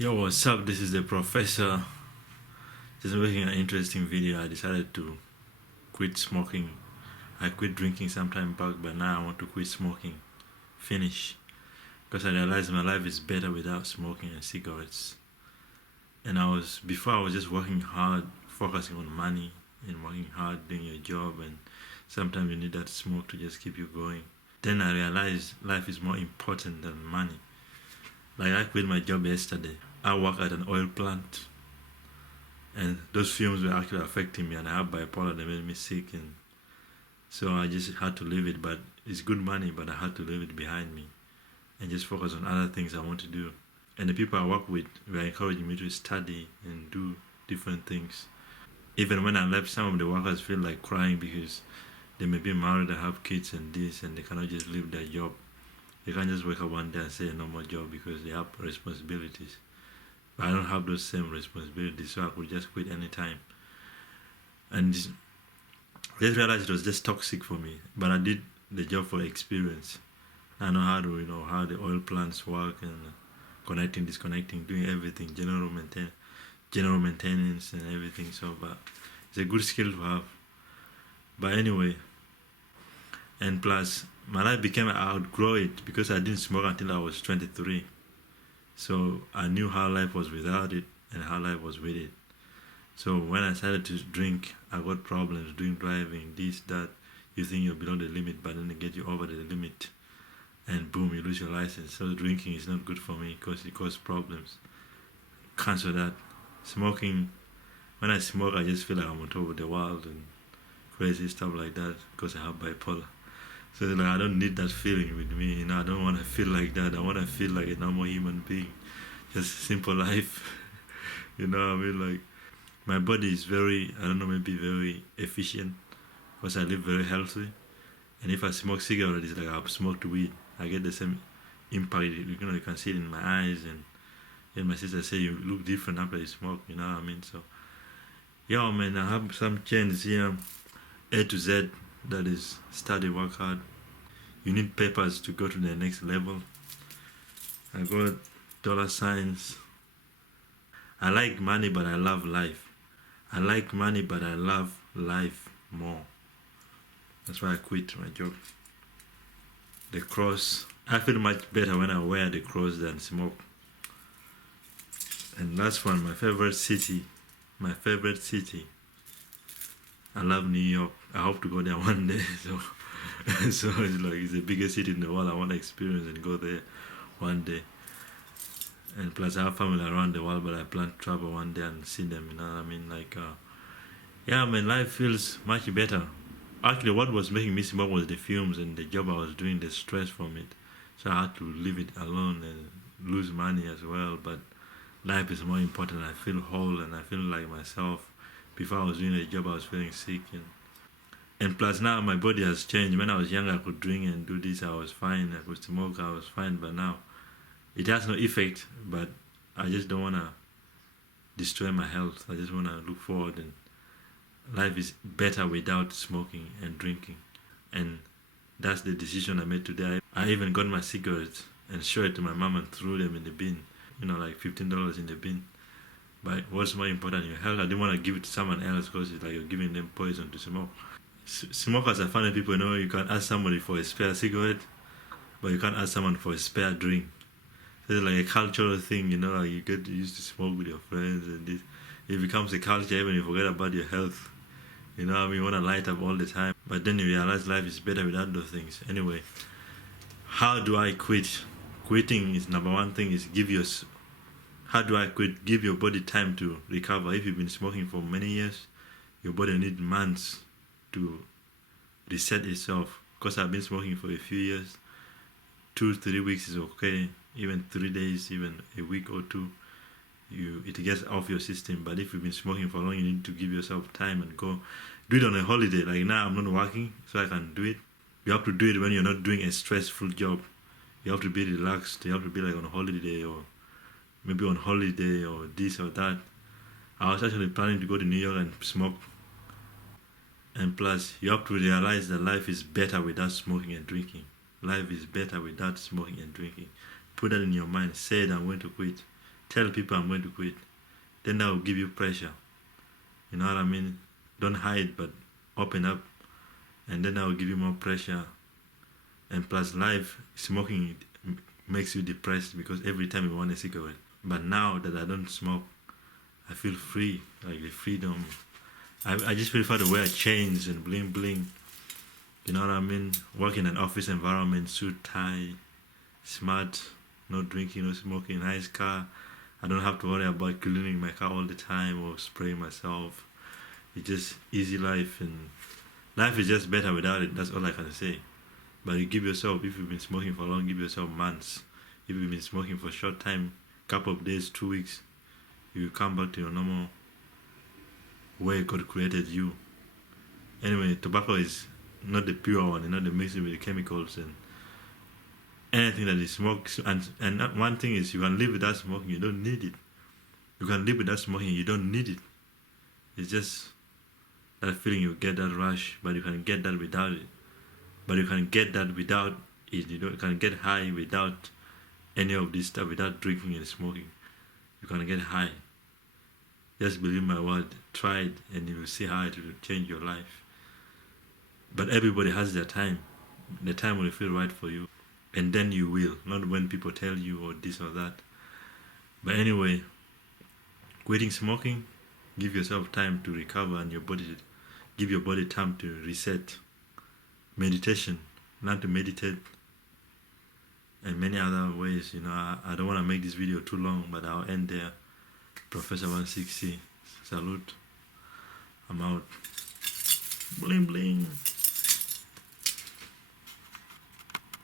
Yo, what's up? This is the professor. Just making an interesting video. I decided to quit smoking. I quit drinking some time back, but now I want to quit smoking. Finish. Because I realized my life is better without smoking and cigarettes. And before I was just working hard, focusing on money and working hard, doing your job, and sometimes you need that smoke to just keep you going. Then I realized life is more important than money. Like I quit my job yesterday. I work at an oil plant, and those fumes were actually affecting me, and I have bipolar. They made me sick, and so I just had to leave it. But it's good money, but I had to leave it behind me and just focus on other things I want to do. And the people I work with were encouraging me to study and do different things. Even when I left, some of the workers feel like crying because they may be married and have kids and this, and they cannot just leave their job. They can't just wake up one day and say no more job because they have responsibilities. But I don't have those same responsibilities, so I could just quit anytime. And I just realized it was just toxic for me. But I did the job for experience. I know how to, how the oil plants work and connecting, disconnecting, doing everything, general maintenance and everything. So, but it's a good skill to have. But anyway, and plus, my life became, I outgrow it because I didn't smoke until I was 23. So I knew how life was without it and how life was with it. So when I started to drink, I got problems doing driving, this, that. You think you're below the limit, but then they get you over the limit, and boom, you lose your license. So drinking is not good for me because it causes problems. Cancel that. Smoking, when I smoke, I just feel like I'm on top of the world and crazy stuff like that because I have bipolar. So like, I don't need that feeling with me, I don't want to feel like that. I want to feel like a normal human being, just simple life. You know what I mean? Like, my body is very, I don't know, maybe very efficient because I live very healthy. And if I smoke cigarette, it's like I've smoked weed. I get the same impact. You can see it in my eyes, and my sister say you look different after you smoke. You know what I mean? So, yo, man, I have some chains here, A to Z. That is study, work hard. You need papers to go to the next level. I got $signs. I like money, but I love life. I like money, but I love life more. That's why I quit my job. The cross. I feel much better when I wear the cross than smoke. And last one, my favorite city. My favorite city. I love New York. I hope to go there one day. So it's like it's the biggest city in the world. I want to experience and go there one day. And plus, I have family around the world, but I plan to travel one day and see them. You know what I mean? Like, yeah, man, life feels much better. Actually, what was making me smoke was the fumes and the job I was doing, the stress from it. So I had to leave it alone and lose money as well. But life is more important. I feel whole and I feel like myself. Before I was doing the job, I was feeling sick. And plus now my body has changed. When I was younger, I could drink and do this, I was fine. I could smoke, I was fine. But now, it has no effect, but I just don't want to destroy my health. I just want to look forward, and life is better without smoking and drinking. And that's the decision I made today. I even got my cigarettes and showed it to my mom and threw them in the bin. Like $15 in the bin. But what's more important, your health? I didn't want to give it to someone else because it's like you're giving them poison to smoke. Smokers are funny people. You can ask somebody for a spare cigarette, but you can't ask someone for a spare drink. So it's like a cultural thing, like you get used to smoke with your friends, and this, it becomes a culture. Even you forget about your health. You want to light up all the time, but then you realize life is better without those things. Anyway, how do I quit? Quitting is number one thing. Is how do I quit? Give your body time to recover. If you've been smoking for many years, your body needs months to reset itself. Because I've been smoking for a few years, 2-3 weeks is okay. Even 3 days, even a week or two, it gets off your system. But if you've been smoking for long, you need to give yourself time and go do it on a holiday. Like now, I'm not working, so I can do it. You have to do it when you're not doing a stressful job. You have to be relaxed. You have to be like on a holiday, or maybe on holiday, or this or that. I was actually planning to go to New York and smoke. And plus, you have to realize that life is better without smoking and drinking. Life is better without smoking and drinking. Put that in your mind. Say it, I'm going to quit. Tell people I'm going to quit. Then that will give you pressure. You know what I mean? Don't hide, but open up. And then that will give you more pressure. And plus life, smoking makes you depressed because every time you want a cigarette. But now that I don't smoke, I feel free, like the freedom. I just prefer the way I change and bling bling. You know what I mean? Work in an office environment, suit, tie, smart, no drinking, no smoking, nice car. I don't have to worry about cleaning my car all the time or spraying myself. It's just easy life, and life is just better without it. That's all I can say. But you give yourself, if you've been smoking for long, give yourself months. If you've been smoking for a short time, couple of days, 2 weeks, you come back to your normal way God created you. Anyway, tobacco is not the pure one, not the mixing with the chemicals and anything that is smoked. And one thing is, you can live without smoking, you don't need it. You can live without smoking, you don't need it. It's just that feeling, you get that rush, but you can get that without it. But you can get that without it. You can get high without any of this stuff, without drinking and smoking. You can get high. Just believe my word, try it, and you will see how it will change your life. But everybody has their time. The time will feel right for you. And then you will, not when people tell you or this or that. But anyway, quitting smoking, give yourself time to recover and give your body time to reset. Meditation, learn to meditate, and many other ways. You know, I don't want to make this video too long, but I'll end there. Professor 160, salute. I'm out. Bling bling.